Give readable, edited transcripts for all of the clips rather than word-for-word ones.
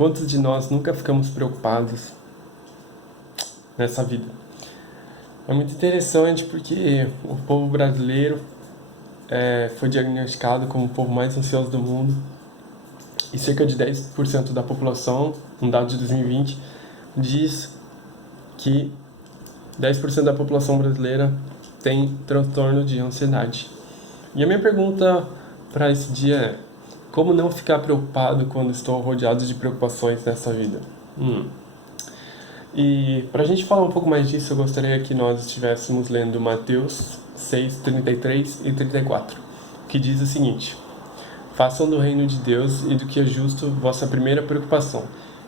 Quantos de nós nunca ficamos preocupados nessa vida? É muito interessante porque o povo brasileiro foi diagnosticado como o povo mais ansioso do mundo e cerca de 10% da população, um dado de 2020, diz que 10% da população brasileira tem transtorno de ansiedade. E a minha pergunta para esse dia é: como não ficar preocupado quando estou rodeado de preocupações nessa vida? E para a gente falar um pouco mais disso, eu gostaria que nós estivéssemos lendo Mateus 6, 33 e 34, que diz o seguinte: façam do reino de Deus e do que é justo vossa primeira preocupação,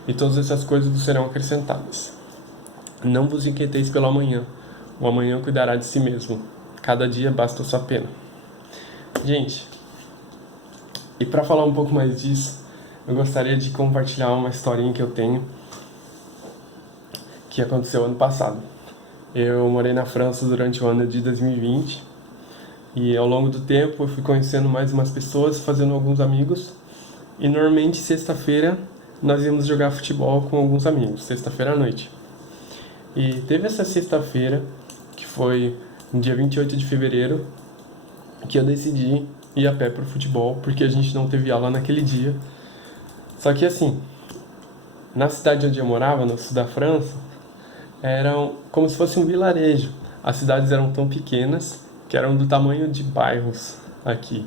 e todas essas coisas vos serão acrescentadas. Não vos inquieteis pelo amanhã, o amanhã cuidará de si mesmo. Cada dia basta a sua pena. Gente, e para falar um pouco mais disso, eu gostaria de compartilhar uma historinha que eu tenho, que aconteceu ano passado. Eu morei na França durante o ano de 2020 e ao longo do tempo eu fui conhecendo mais umas pessoas, fazendo alguns amigos, e normalmente sexta-feira nós íamos jogar futebol com alguns amigos, sexta-feira à noite. E teve essa sexta-feira, que foi no dia 28 de fevereiro, que eu decidi ir a pé pro futebol, porque a gente não teve aula naquele dia. Só que assim, na cidade onde eu morava, no sul da França, eram como se fosse um vilarejo. As cidades eram tão pequenas que eram do tamanho de bairros aqui.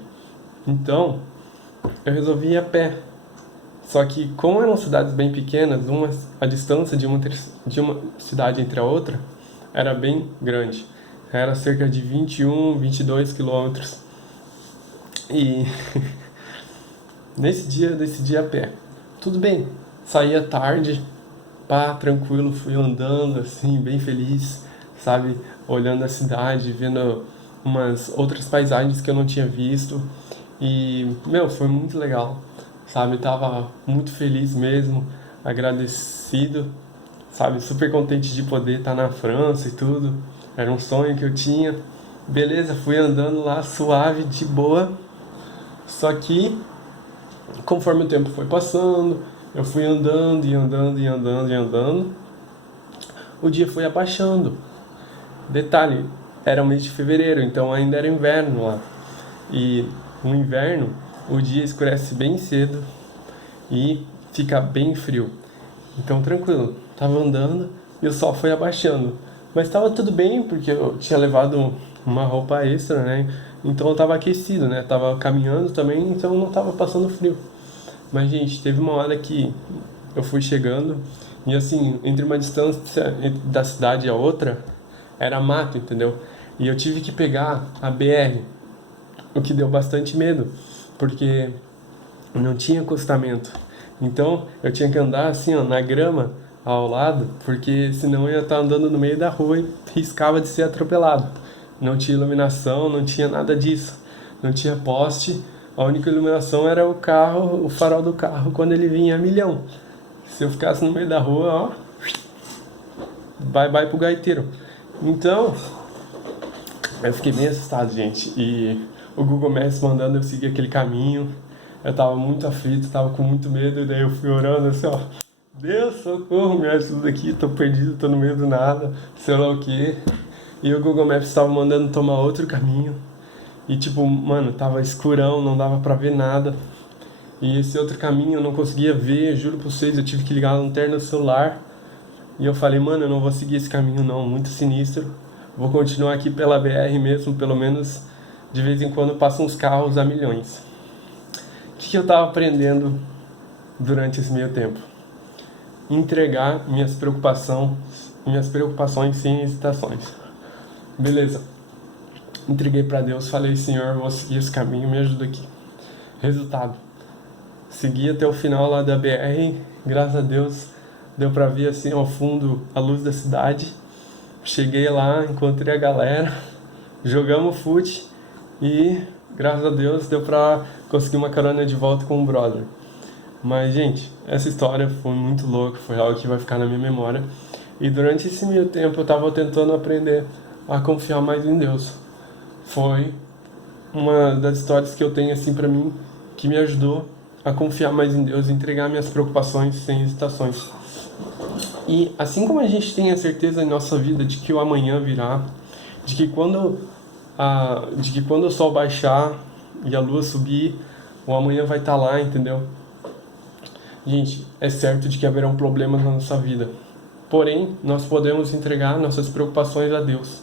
Então, eu resolvi ir a pé. Só que, como eram cidades bem pequenas, a distância de uma cidade entre a outra era bem grande. Era cerca de 21, 22 quilômetros. E nesse dia eu decidi ir a pé. Tudo bem, saí à tarde, tranquilo, fui andando assim, bem feliz, sabe? Olhando a cidade, vendo umas outras paisagens que eu não tinha visto. E, foi muito legal, sabe? Tava muito feliz mesmo, agradecido, sabe? Super contente de poder estar na França e tudo. Era um sonho que eu tinha. Beleza, fui andando lá suave, de boa. Só que, conforme o tempo foi passando, eu fui andando e andando e andando e andando. O dia foi abaixando. Detalhe, era o mês de fevereiro, então ainda era inverno lá. E no inverno, o dia escurece bem cedo e fica bem frio. Então, tranquilo, tava andando e o sol foi abaixando. Mas tava tudo bem, porque eu tinha levado uma roupa extra, né? Então eu tava aquecido, né? Tava caminhando também, então não tava passando frio. Mas, gente, teve uma hora que eu fui chegando e, assim, entre uma distância da cidade e a outra, era mato, entendeu? E eu tive que pegar a BR, o que deu bastante medo, porque não tinha acostamento. Então, eu tinha que andar, assim, ó, na grama ao lado, porque senão eu ia estar andando no meio da rua e riscava de ser atropelado. Não tinha iluminação, não tinha nada disso. Não tinha poste. A única iluminação era o carro, o farol do carro quando ele vinha a milhão. Se eu ficasse no meio da rua, ó, bye bye pro gaiteiro. Então, eu fiquei bem assustado, gente. E o Google Maps mandando eu seguir aquele caminho. Eu tava muito aflito, tava com muito medo, e daí eu fui orando assim, ó: Deus, socorro, me ajuda aqui, tô perdido, tô no meio do nada, sei lá o que. E o Google Maps tava mandando tomar outro caminho. E tipo, mano, tava escurão, não dava pra ver nada. E esse outro caminho eu não conseguia ver, juro pra vocês, eu tive que ligar a lanterna do celular. E eu falei, mano, eu não vou seguir esse caminho não, muito sinistro. Vou continuar aqui pela BR mesmo, pelo menos de vez em quando passam uns carros a milhões. O que eu tava aprendendo durante esse meio tempo? Entregar minhas preocupações sem hesitações. Beleza. Entreguei pra Deus, falei, Senhor, vou seguir esse caminho, me ajuda aqui. Resultado: segui até o final lá da BR, graças a Deus, deu pra ver assim ao fundo a luz da cidade. Cheguei lá, encontrei a galera, jogamos fute e, graças a Deus, deu pra conseguir uma carona de volta com o brother. Mas, gente, essa história foi muito louca, foi algo que vai ficar na minha memória. E durante esse meio tempo eu tava tentando aprender a confiar mais em Deus. Foi uma das histórias que eu tenho assim pra mim, que me ajudou a confiar mais em Deus, entregar minhas preocupações sem hesitações. E assim como a gente tem a certeza em nossa vida de que o amanhã virá, de que quando o sol baixar e a lua subir, o amanhã vai estar lá, entendeu? Gente, é certo de que haverão problemas na nossa vida. Porém, nós podemos entregar nossas preocupações a Deus.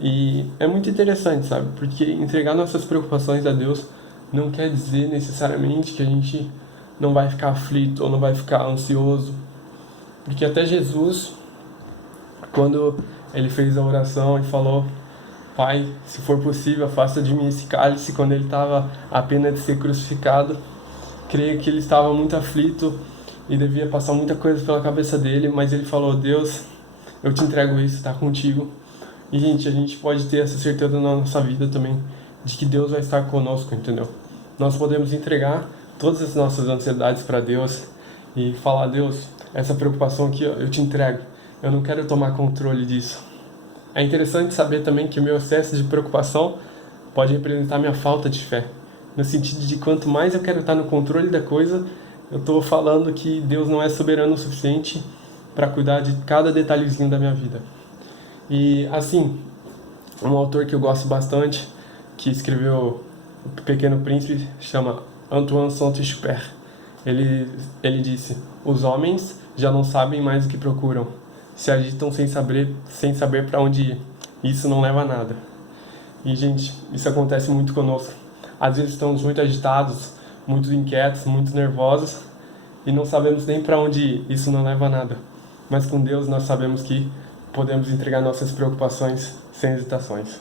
E é muito interessante, sabe? Porque entregar nossas preocupações a Deus não quer dizer necessariamente que a gente não vai ficar aflito ou não vai ficar ansioso. Porque até Jesus, quando ele fez a oração e falou: Pai, se for possível, afasta de mim esse cálice, quando ele estava à pena de ser crucificado, creio que ele estava muito aflito e devia passar muita coisa pela cabeça dele, mas ele falou: Deus, eu te entrego isso, está contigo. E, gente, a gente pode ter essa certeza na nossa vida também, de que Deus vai estar conosco, entendeu? Nós podemos entregar todas as nossas ansiedades para Deus e falar: Deus, essa preocupação aqui eu te entrego, eu não quero tomar controle disso. É interessante saber também que o meu excesso de preocupação pode representar minha falta de fé, no sentido de quanto mais eu quero estar no controle da coisa, eu estou falando que Deus não é soberano o suficiente para cuidar de cada detalhezinho da minha vida. E assim, um autor que eu gosto bastante, que escreveu O Pequeno Príncipe, chama Antoine Saint-Exupéry. Ele disse: os homens já não sabem mais o que procuram, se agitam sem saber para onde ir. Isso não leva a nada. E, gente, isso acontece muito conosco. Às vezes estamos muito agitados, muito inquietos, muito nervosos e não sabemos nem para onde ir. Isso não leva a nada. Mas com Deus nós sabemos que podemos entregar nossas preocupações sem hesitações.